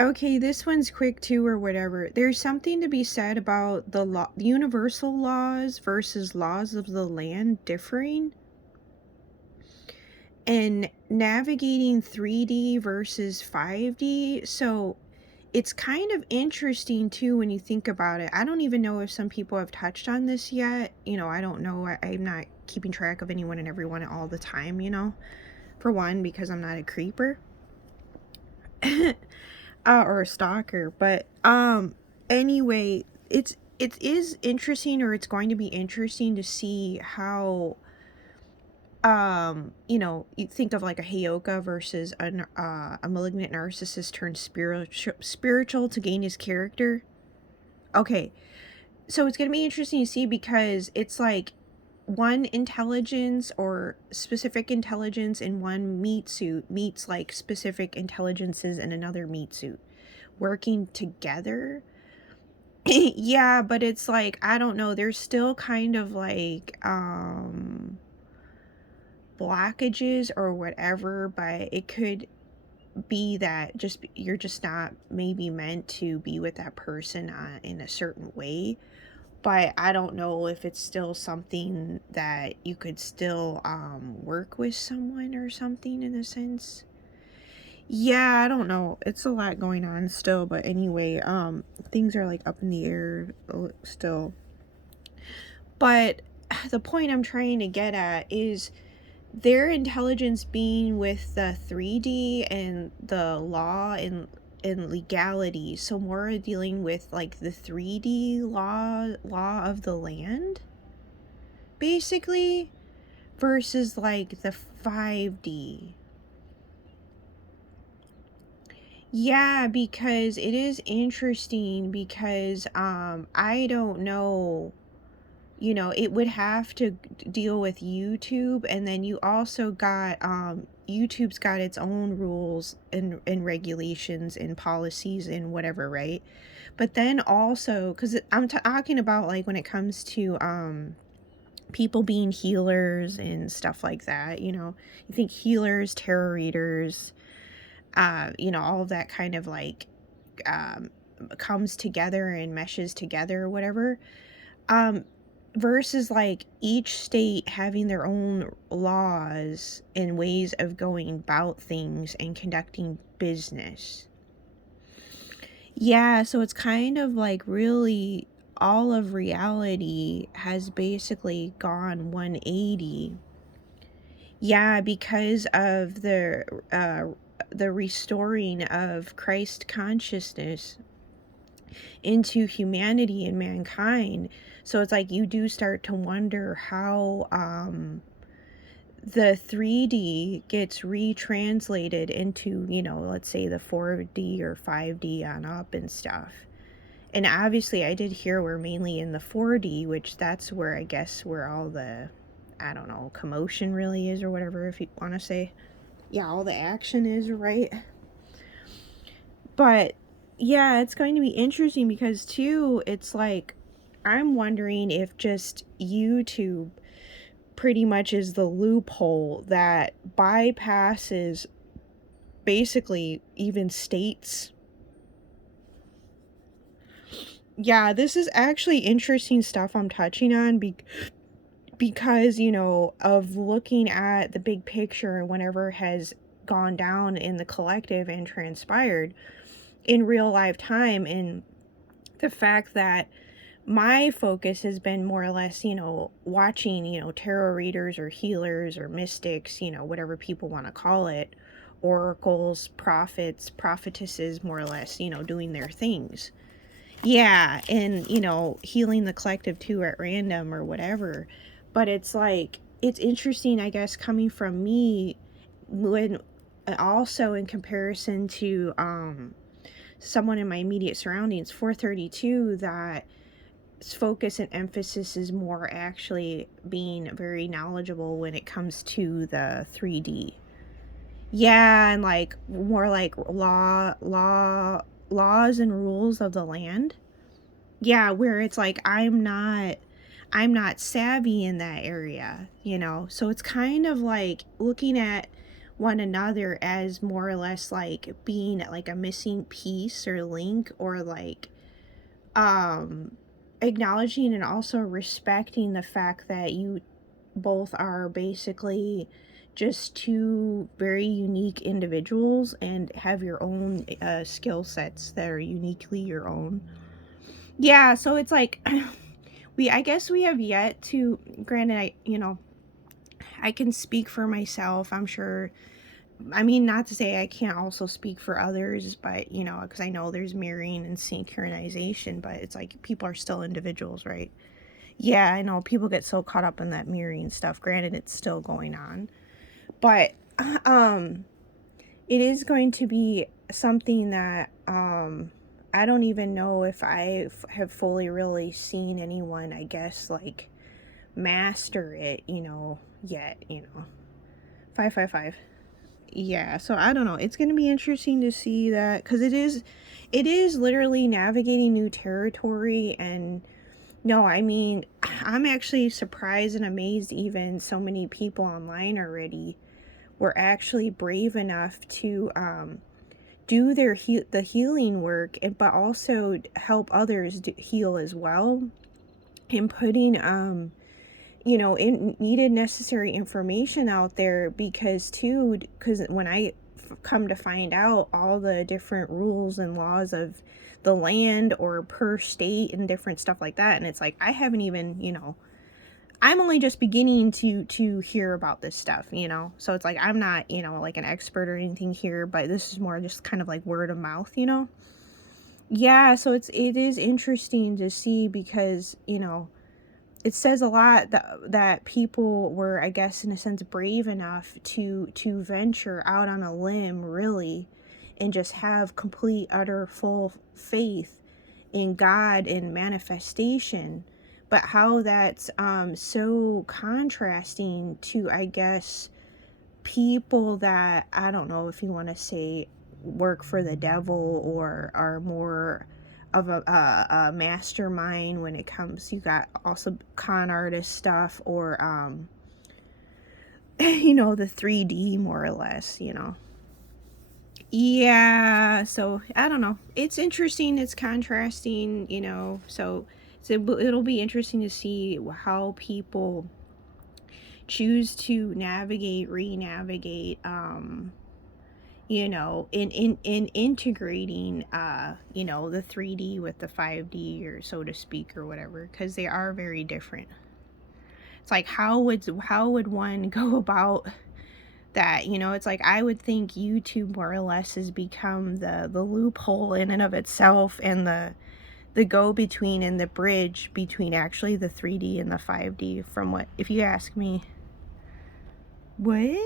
Okay, this one's quick too, or whatever. There's something to be said about the universal laws versus laws of the land differing, and navigating 3D versus 5D. So it's kind of interesting too when you think about it. I don't even know if some people have touched on this yet. I don't know. I'm not keeping track of anyone and everyone all the time, for one, because I'm not a creeper. Or a stalker. But anyway, it is interesting, or it's going to be interesting to see how you think of like a Heyoka versus a malignant narcissist turned spiritual to gain his character. Okay, so it's gonna be interesting to see, because it's like one intelligence or specific intelligence in one meat suit meets like specific intelligences in another meat suit working together. Yeah, but it's like, I don't know, there's still kind of like blockages or whatever, but it could be that you're just not maybe meant to be with that person in a certain way. But I don't know if it's still something that you could still work with someone or something, in a sense. Yeah, I don't know. It's a lot going on still, but anyway, things are like up in the air still. But the point I'm trying to get at is their intelligence being with the 3D and the law and legality. So more dealing with like the 3D law of the land, basically, versus like the 5D. Yeah, because it is interesting, because I don't know, it would have to deal with YouTube, and then you also got YouTube's got its own rules and regulations and policies and whatever, right? But then also, because I'm talking about like when it comes to people being healers and stuff like that, you think healers, tarot readers, all of that kind of like um comes together and meshes together or whatever. um versus like each state having their own laws and ways of going about things and conducting business. Yeah, so it's kind of like really all of reality has basically gone 180. Yeah, because of the restoring of Christ consciousness into humanity and mankind. So it's like you do start to wonder how the 3D gets retranslated into, let's say the 4D or 5D on up and stuff. And obviously I did hear we're mainly in the 4D, which that's where I guess where all the, I don't know, commotion really is, or whatever, if you want to say. Yeah, all the action is, right? But yeah, it's going to be interesting, because too, it's like I'm wondering if just YouTube pretty much is the loophole that bypasses basically even states. Yeah, this is actually interesting stuff I'm touching on, because, of looking at the big picture and whatever has gone down in the collective and transpired in real life time, and the fact that my focus has been more or less, watching, tarot readers or healers or mystics, whatever people want to call it, oracles, prophets, prophetesses, more or less, doing their things. Yeah, and, healing the collective too at random or whatever. But it's like, it's interesting, I guess, coming from me, when also in comparison to someone in my immediate surroundings, 432, that focus and emphasis is more actually being very knowledgeable when it comes to the 3D. Yeah, and like more like laws and rules of the land. Yeah, where it's like I'm not savvy in that area. So it's kind of like looking at one another as more or less like being like a missing piece or link, or like um acknowledging and also respecting the fact that you both are basically just two very unique individuals and have your own skill sets that are uniquely your own. Yeah, so it's like I guess we have yet to, granted, I can speak for myself, I'm sure. I mean, not to say I can't also speak for others, but because I know there's mirroring and synchronization, but it's like people are still individuals, right? Yeah, I know people get so caught up in that mirroring stuff. Granted, it's still going on, but um, it is going to be something that I don't even know if have fully really seen anyone, I guess, like master it, yet. 555. Yeah, so I don't know. It's going to be interesting to see that, cuz it is literally navigating new territory. And no, I mean, I'm actually surprised and amazed even so many people online already were actually brave enough to do the healing work, but also help others heal as well, and putting in needed necessary information out there, because when I come to find out all the different rules and laws of the land or per state and different stuff like that, and it's like I haven't even, I'm only just beginning to hear about this stuff, so it's like I'm not, like an expert or anything here, but this is more just kind of like word of mouth. Yeah, so it is interesting to see, because it says a lot that people were, I guess, in a sense, brave enough to venture out on a limb, really, and just have complete, utter, full faith in God and manifestation. But how that's so contrasting to, I guess, people that, I don't know if you want to say, work for the devil or are more of a mastermind when it comes. You got also con artist stuff, or the 3D, more or less. Yeah, so I don't know, it's interesting, it's contrasting, so it'll be interesting to see how people choose to navigate, re-navigate, in integrating the 3D with the 5D, or so to speak, or whatever, because they are very different. It's like, how would one go about that? It's like, I would think YouTube more or less has become the loophole in and of itself, and the go between and the bridge between actually the 3D and the 5D, from what, if you ask me. What?